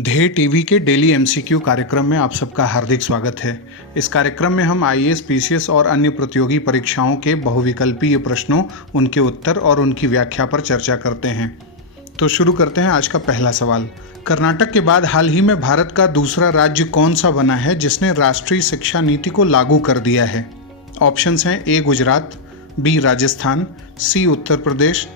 ध्येय टीवी के daily MCQ कार्यक्रम में आप सबका हार्दिक स्वागत है। इस कार्यक्रम में हम आईएएस, पीसीएस और अन्य प्रतियोगी परीक्षाओं के बहुविकल्पीय प्रश्नों, उनके उत्तर और उनकी व्याख्या पर चर्चा करते हैं। तो शुरू करते हैं आज का पहला सवाल। कर्नाटक के बाद हाल ही में भारत का दूसरा राज्य कौन सा बना है जिसने राष्ट्रीय शिक्षा नीति को लागू कर दिया है? ऑप्शंस हैं ए गुजरात, बी राजस्थान, सी उत्तर प्रदेश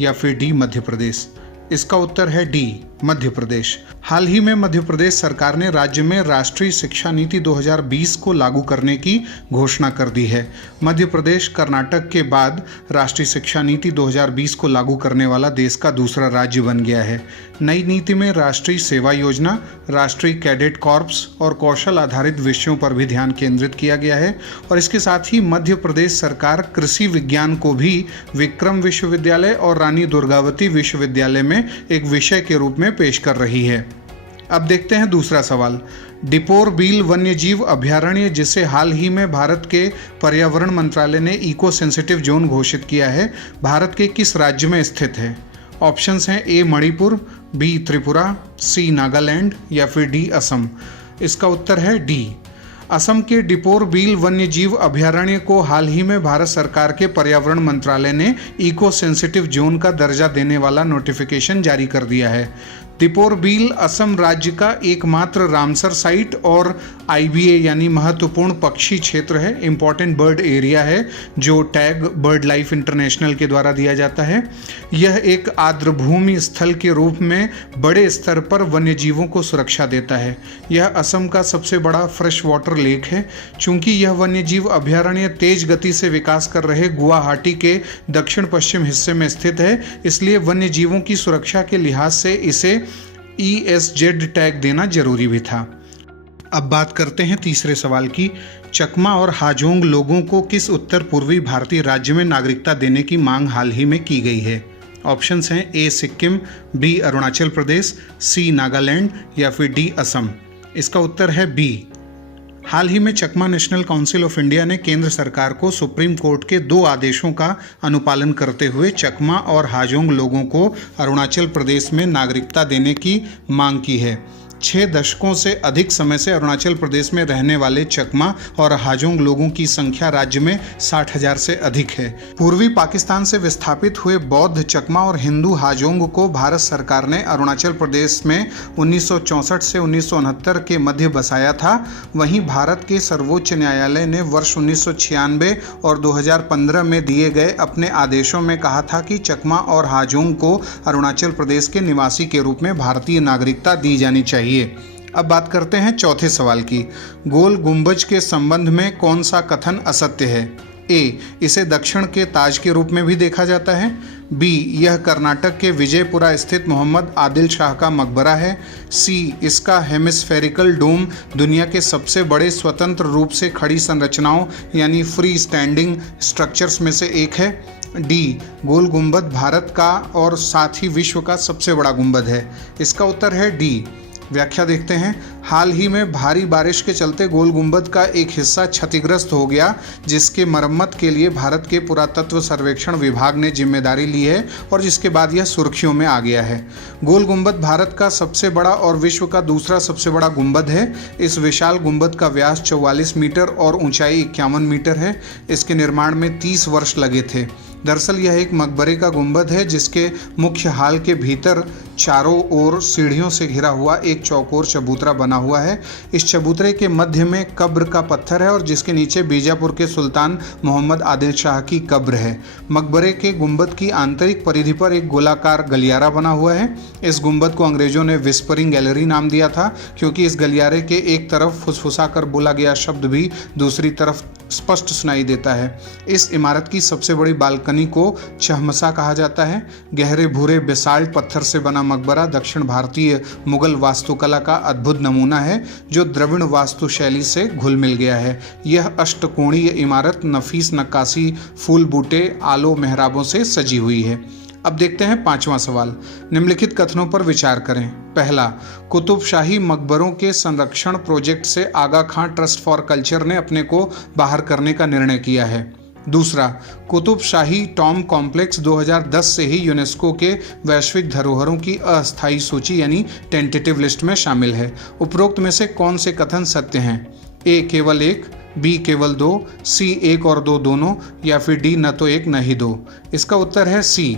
या फिर डी मध्य प्रदेश। इसका उत्तर है डी मध्य प्रदेश। हाल ही में मध्य प्रदेश सरकार ने राज्य में राष्ट्रीय शिक्षा नीति 2020 को लागू करने की घोषणा कर दी है। मध्य प्रदेश कर्नाटक के बाद राष्ट्रीय शिक्षा नीति 2020 को लागू करने वाला देश का दूसरा राज्य बन गया है। नई नीति में राष्ट्रीय सेवा योजना, राष्ट्रीय कैडेट कॉर्प्स और कौशल आधारित विषयों पर भी ध्यान केंद्रित किया गया है और इसके साथ ही मध्य प्रदेश सरकार कृषि विज्ञान को भी विक्रम विश्वविद्यालय और रानी दुर्गावती विश्वविद्यालय में एक विषय के रूप में पेश कर रही है। अब देखते हैं दूसरा सवाल। डिपोर बील वन्यजीव अभयारण्य, जिसे हाल ही में भारत के पर्यावरण मंत्रालय ने इको सेंसिटिव जोन घोषित किया है, भारत के किस राज्य में स्थित है? ऑप्शंस हैं ए मणिपुर, बी त्रिपुरा, सी नागालैंड या फिर डी असम। इसका उत्तर है डी। असम के डिपोर बील वन्यजीव अभयारण्य को हाल ही में भारत सरकार के पर्यावरण मंत्रालय ने इको सेंसिटिव जोन का दर्जा देने वाला नोटिफिकेशन जारी कर दिया है। डिपोर बील असम राज्य का एकमात्र रामसर साइट और आईबीए यानी महत्वपूर्ण पक्षी क्षेत्र है, इंपॉर्टेंट बर्ड एरिया है, जो टैग बर्ड लाइफ इंटरनेशनल के द्वारा दिया जाता है। यह एक आर्द्रभूमि स्थल के रूप में बड़े स्तर पर वन्यजीवों को सुरक्षा देता है। यह असम का सबसे बड़ा फ्रेश वाटर लेक है। चूंकि यह वन्यजीव अभयारण्य तेज गति से विकास कर रहे गुवाहाटी के दक्षिण पश्चिम हिस्से में स्थित है, इसलिए वन्यजीवों की सुरक्षा के लिहाज से इसे ESZ टैग देना जरूरी भी था। अब बात करते हैं तीसरे सवाल की। चकमा और हाजोंग लोगों को किस उत्तर पूर्वी भारतीय राज्य में नागरिकता देने की मांग हाल ही में की गई है? ऑप्शंस हैं ए सिक्किम, बी अरुणाचल प्रदेश, सी नागालैंड या फिर डी असम। इसका उत्तर है बी। हाल ही में चकमा नेशनल काउंसिल ऑफ इंडिया ने केंद्र सरकार को सुप्रीम कोर्ट के 2 आदेशों का अनुपालन करते हुए चकमा और हाजोंग लोगों को अरुणाचल प्रदेश में नागरिकता देने की मांग की है। 6 दशकों से अधिक समय से अरुणाचल प्रदेश में रहने वाले चकमा और हाजोंग लोगों की संख्या राज्य में 60,000 से अधिक है। पूर्वी पाकिस्तान से विस्थापित हुए बौद्ध चकमा और हिंदू हाजोंग को भारत सरकार ने अरुणाचल प्रदेश में 1964 से 1969 के मध्य बसाया था। वहीं भारत के सर्वोच्च न्यायालय ने वर्ष 1996 और 2015 में दिए गए अपने आदेशों में कहा था कि चकमा और हाजोंग को अरुणाचल प्रदेश के निवासी के रूप में भारतीय नागरिकता दी जानी चाहिए। अब बात करते हैं चौथे सवाल की। गोल गुंबज के संबंध में कौन सा कथन असत्य है? ए, इसे दक्षिण के ताज के रूप में भी देखा जाता है। बी, यह कर्नाटक के विजयपुरा स्थित मोहम्मद आदिल शाह का मकबरा है। सी, इसका हेमिस्फेरिकल डोम दुनिया के सबसे बड़े स्वतंत्र रूप से खड़ी संरचनाओं यानी फ्री स्टैंडिंग स्ट्रक्चर्स में से एक है। डी, गोल गुंबद भारत का और साथ ही विश्व का सबसे बड़ा गुंबद है। इसका उत्तर है डी। व्याख्या देखते हैं। हाल ही में भारी बारिश के चलते गोल गुंबद का एक हिस्सा क्षतिग्रस्त हो गया, जिसके मरम्मत के लिए भारत के पुरातत्व सर्वेक्षण विभाग ने जिम्मेदारी ली है और जिसके बाद यह सुर्खियों में आ गया है। गोल गुंबद भारत का सबसे बड़ा और विश्व का दूसरा सबसे बड़ा गुंबद है। इस विशाल गुंबद का व्यास 44 मीटर और ऊंचाई 51 मीटर है। इसके निर्माण में 30 वर्ष लगे थे। दरअसल यह एक मकबरे का गुंबद है जिसके मुख्य हाल के भीतर चारों ओर सीढ़ियों से घिरा हुआ एक चौकोर चबूतरा बना हुआ है। इस चबूतरे के मध्य में कब्र का पत्थर है और जिसके नीचे बीजापुर के सुल्तान मोहम्मद आदिल शाह की कब्र है। मकबरे के गुंबद की आंतरिक परिधि पर एक गोलाकार गलियारा बना हुआ है। इस गुंबद को अंग्रेजों ने विस्परिंग गैलरी नाम दिया था, क्योंकि इस गलियारे के एक तरफ फुसफुसाकर बोला गया शब्द भी दूसरी तरफ स्पष्ट सुनाई देता है। इस इमारत की सबसे बड़ी बालकनी को चहमसा कहा जाता है। गहरे भूरे बेसाल्ट पत्थर से बना मकबरा दक्षिण भारतीय मुगल वास्तुकला का अद्भुत नमूना है, जो द्रविड़ वास्तु शैली से घुल मिल गया है। यह अष्टकोणीय इमारत नफीस नक्काशी, फूल बूटे, आलो मेहराबों से सजी हुई है। अब देखते हैं 5वां सवाल। निम्नलिखित कथनों पर विचार करें। पहला, कुतुब शाही मकबरों के संरक्षण प्रोजेक्ट से आगा खां ट्रस्ट फॉर कल्चर ने अपने को बाहर करने का निर्णय किया है। दूसरा, कुतुब शाही टॉम कॉम्प्लेक्स 2010 से ही यूनेस्को के वैश्विक धरोहरों की अस्थायी सूची यानी टेंटेटिव लिस्ट में शामिल है। उपरोक्त में से कौन से कथन सत्य हैं? ए केवल एक, बी केवल दो, सी एक और दो दोनों, या फिर डी न तो एक न ही दो। इसका उत्तर है सी।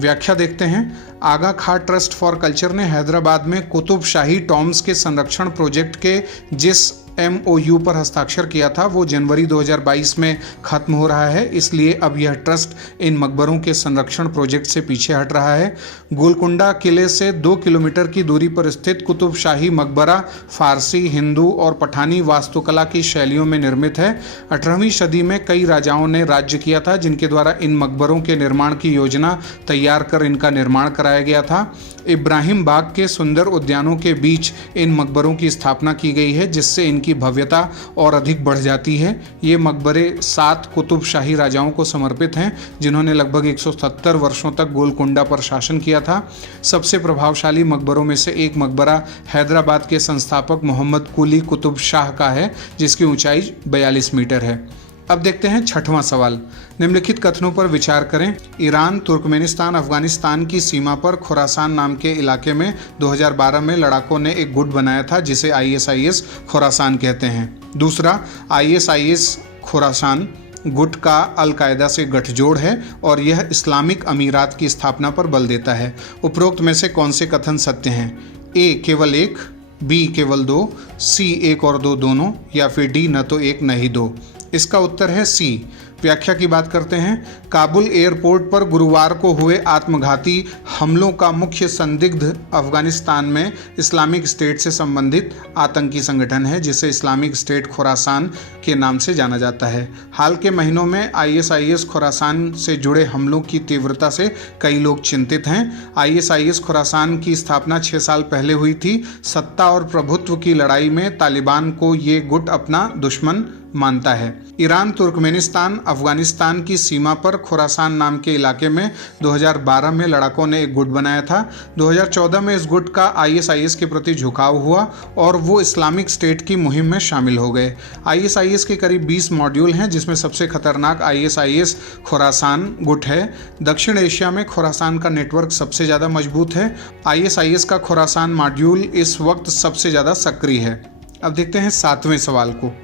व्याख्या देखते हैं। आगा खान ट्रस्ट फॉर कल्चर ने हैदराबाद में कुतुब शाही टॉम्स के संरक्षण प्रोजेक्ट के जिस MOU पर हस्ताक्षर किया था वो जनवरी 2022 में खत्म हो रहा है, इसलिए अब यह ट्रस्ट इन मकबरों के संरक्षण प्रोजेक्ट से पीछे हट रहा है। गोलकुंडा किले से 2 किलोमीटर की दूरी पर स्थित कुतुब शाही मकबरा फारसी, हिंदू और पठानी वास्तुकला की शैलियों में निर्मित है। 18वीं सदी में कई राजाओं ने राज्य किया था जिनके द्वारा इन मकबरों के निर्माण की योजना तैयार कर इनका निर्माण कराया गया था। इब्राहिम बाग के सुंदर उद्यानों के बीच इन मकबरों की स्थापना की गई है जिससे इनकी भव्यता और अधिक बढ़ जाती है। ये मकबरे 7 कुतुब शाही राजाओं को समर्पित हैं जिन्होंने लगभग 170 वर्षों तक गोलकुंडा पर शासन किया था। सबसे प्रभावशाली मकबरों में से एक मकबरा हैदराबाद के संस्थापक मोहम्मद कुली कुतुब शाह का है जिसकी ऊंचाई 42 मीटर है। अब देखते हैं छठवां सवाल। निम्नलिखित कथनों पर विचार करें। ईरान, तुर्कमेनिस्तान, अफगानिस्तान की सीमा पर खुरासान नाम के इलाके में 2012 में लड़ाकों ने एक गुट बनाया था जिसे ISIS खुरासान कहते हैं। दूसरा, ISIS खुरासान गुट का अल-कायदा से गठजोड़ है और यह इस्लामिक अमीरात की स्थापना पर बल देता है। उपरोक्त में से कौन से कथन सत्य हैं? ए केवल एक, बी केवल दो, सी एक और दो दोनों, या फिर डी न तो एक न ही दो। इसका उत्तर है सी। व्याख्या की बात करते हैं। काबुल एयरपोर्ट पर गुरुवार को हुए आत्मघाती हमलों का मुख्य संदिग्ध अफगानिस्तान में इस्लामिक स्टेट से संबंधित आतंकी संगठन है जिसे इस्लामिक स्टेट खुरासान के नाम से जाना जाता है। हाल के महीनों में ISIS खुरासान से जुड़े हमलों की तीव्रता से कई लोग चिंतित हैं। ISIS खुरासान की स्थापना 6 साल पहले हुई थी। सत्ता और प्रभुत्व की लड़ाई में तालिबान को ये गुट अपना दुश्मन मानता है। ईरान, तुर्कमेनिस्तान, अफगानिस्तान की सीमा पर खुरासान नाम के इलाके में 2012 में लड़ाकों ने एक गुट बनाया था। 2014 में इस गुट का ISIS के प्रति झुकाव हुआ और वो इस्लामिक स्टेट की मुहिम में शामिल हो गए। ISIS के करीब 20 मॉड्यूल हैं जिसमें सबसे खतरनाक ISIS खुरासान गुट है। दक्षिण एशिया में खुरासान का नेटवर्क सबसे ज़्यादा मजबूत है। ISIS का खुरासान मॉड्यूल इस वक्त सबसे ज़्यादा सक्रिय है। अब देखते हैं 7वें सवाल को।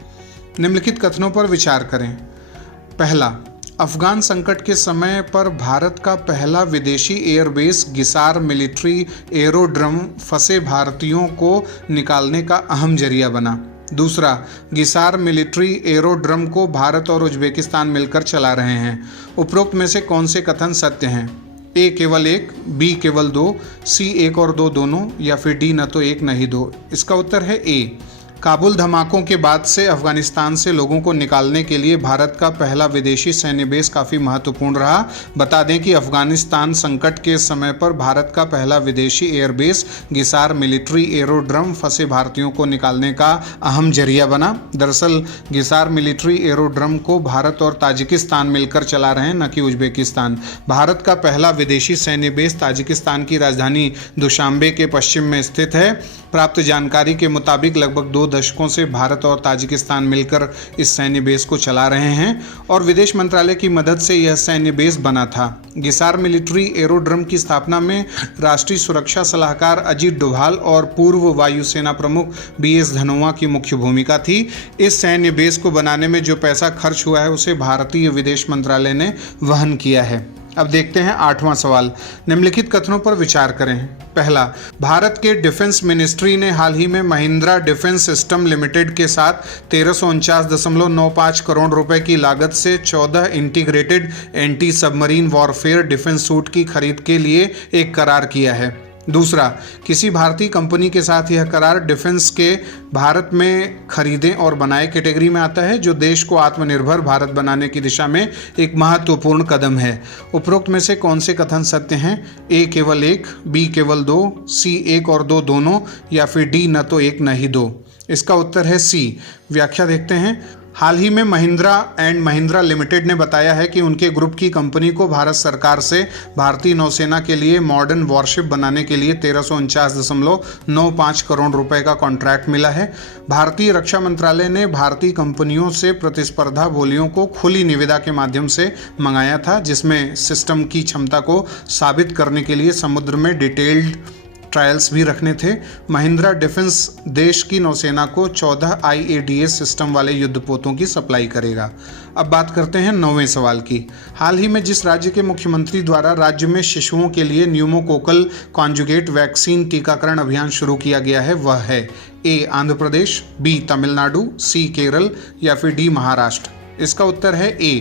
निम्नलिखित कथनों पर विचार करें। पहला, अफगान संकट के समय पर भारत का पहला विदेशी एयरबेस गिसार मिलिट्री एरोड्रम फंसे भारतीयों को निकालने का अहम जरिया बना। दूसरा, गिसार मिलिट्री एरोड्रम को भारत और उज्बेकिस्तान मिलकर चला रहे हैं। उपरोक्त में से कौन से कथन सत्य हैं? ए केवल एक, बी केवल दो, सी एक और दो दोनों, या फिर डी न तो एक न ही दो। इसका उत्तर है ए। काबुल धमाकों के बाद से अफगानिस्तान से लोगों को निकालने के लिए भारत का पहला विदेशी सैन्य बेस काफ़ी महत्वपूर्ण रहा। बता दें कि अफगानिस्तान संकट के समय पर भारत का पहला विदेशी एयरबेस गिसार मिलिट्री एरोड्रम फंसे भारतीयों को निकालने का अहम जरिया बना। दरअसल गिसार मिलिट्री एरोड्रम को भारत और ताजिकिस्तान मिलकर चला रहे हैं, न कि उज्बेकिस्तान। भारत का पहला विदेशी सैन्य बेस ताजिकिस्तान की राजधानी दुशांबे के पश्चिम में स्थित है। प्राप्त जानकारी के मुताबिक लगभग 2 दशकों से भारत और ताजिकिस्तान मिलकर इस सैन्य बेस को चला रहे हैं और विदेश मंत्रालय की मदद से यह सैन्य बेस बना था। गिसार मिलिट्री एरोड्रम की स्थापना में राष्ट्रीय सुरक्षा सलाहकार अजीत डोभाल और पूर्व वायुसेना प्रमुख BS धनोआ की मुख्य भूमिका थी। इस सैन्य बेस को बनाने में जो पैसा खर्च हुआ है उसे भारतीय विदेश मंत्रालय ने वहन किया है। अब देखते हैं 8वां सवाल। निम्नलिखित कथनों पर विचार करें। पहला, भारत के डिफेंस मिनिस्ट्री ने हाल ही में महिंद्रा डिफेंस सिस्टम लिमिटेड के साथ 1349.95 करोड़ रुपए की लागत से 14 integrated anti submarine warfare defence suit की खरीद के लिए एक करार किया है। दूसरा, किसी भारतीय कंपनी के साथ यह करार डिफेंस के भारत में खरीदें और बनाए कैटेगरी में आता है, जो देश को आत्मनिर्भर भारत बनाने की दिशा में एक महत्वपूर्ण कदम है। उपरोक्त में से कौन से कथन सत्य हैं? ए केवल एक, बी केवल दो, सी एक और दो दोनों, या फिर डी न तो एक न ही दो। इसका उत्तर है सी। व्याख्या देखते हैं। हाल ही में महिंद्रा एंड महिंद्रा लिमिटेड ने बताया है कि उनके ग्रुप की कंपनी को भारत सरकार से भारतीय नौसेना के लिए मॉडर्न वॉरशिप बनाने के लिए 1349.95 करोड़ रुपए का कॉन्ट्रैक्ट मिला है। भारतीय रक्षा मंत्रालय ने भारतीय कंपनियों से प्रतिस्पर्धा बोलियों को खुली निविदा के माध्यम से मंगाया था, जिसमें सिस्टम की क्षमता को साबित करने के लिए समुद्र में डिटेल्ड ट्रायल्स भी रखने थे। महिंद्रा डिफेंस देश की नौसेना को 14 IADS सिस्टम वाले युद्धपोतों की सप्लाई करेगा। अब बात करते हैं 9वें सवाल की। हाल ही में जिस राज्य के मुख्यमंत्री द्वारा राज्य में शिशुओं के लिए न्यूमोकोकल कॉन्जुगेट वैक्सीन टीकाकरण अभियान शुरू किया गया है वह है A Andhra Pradesh, B Tamil Nadu, C Kerala या फिर D महाराष्ट्र। इसका उत्तर है A।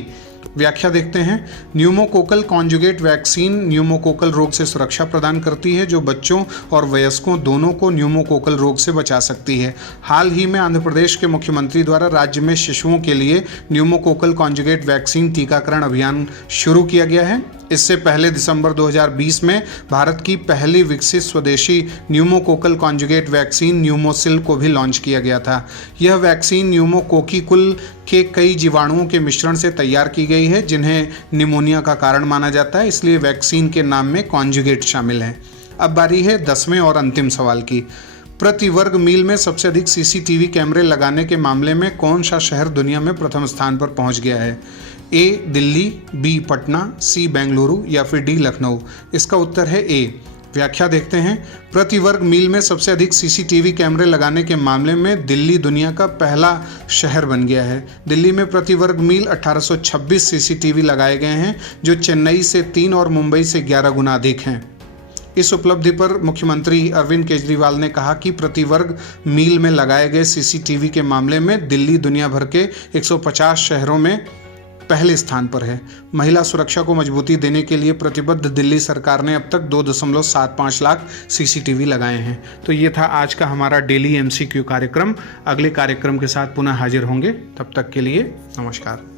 व्याख्या देखते हैं। न्यूमोकोकल कॉन्जुगेट वैक्सीन न्यूमोकोकल रोग से सुरक्षा प्रदान करती है, जो बच्चों और वयस्कों दोनों को न्यूमोकोकल रोग से बचा सकती है। हाल ही में आंध्र प्रदेश के मुख्यमंत्री द्वारा राज्य में शिशुओं के लिए न्यूमोकोकल कॉन्जुगेट वैक्सीन टीकाकरण अभियान शुरू किया गया है। इससे पहले दिसंबर 2020 में भारत की पहली विकसित स्वदेशी न्यूमोकोकल कॉन्जुगेट वैक्सीन न्यूमोसिल को भी लॉन्च किया गया था। यह वैक्सीन न्यूमोकोकिकुल के कई जीवाणुओं के मिश्रण से तैयार की गई है, जिन्हें निमोनिया का कारण माना जाता है, इसलिए वैक्सीन के नाम में कॉन्जुगेट शामिल है। अब बारी है 10वें और अंतिम सवाल की। प्रति वर्ग मील में सबसे अधिक CCTV कैमरे लगाने के मामले में कौन सा शहर दुनिया में प्रथम स्थान पर पहुंच गया है? A Delhi, B Patna, C Bengaluru या फिर D लखनऊ। इसका उत्तर है A। व्याख्या देखते हैं। प्रति वर्ग मील में सबसे अधिक CCTV कैमरे लगाने के मामले में दिल्ली दुनिया का पहला शहर बन गया है। दिल्ली में प्रति वर्ग मील 1826 CCTV लगाए गए हैं, जो चेन्नई से 3 और मुंबई से 11 गुना अधिक हैं। इस उपलब्धि पर मुख्यमंत्री अरविंद केजरीवाल ने कहा कि प्रति वर्ग मील में लगाए गए CCTV के मामले में दिल्ली दुनिया भर के 150 शहरों में पहले स्थान पर है। महिला सुरक्षा को मजबूती देने के लिए प्रतिबद्ध दिल्ली सरकार ने अब तक 2.75 लाख CCTV लगाए हैं। तो ये था आज का हमारा डेली MCQ कार्यक्रम। अगले कार्यक्रम के साथ पुनः हाजिर होंगे। तब तक के लिए नमस्कार।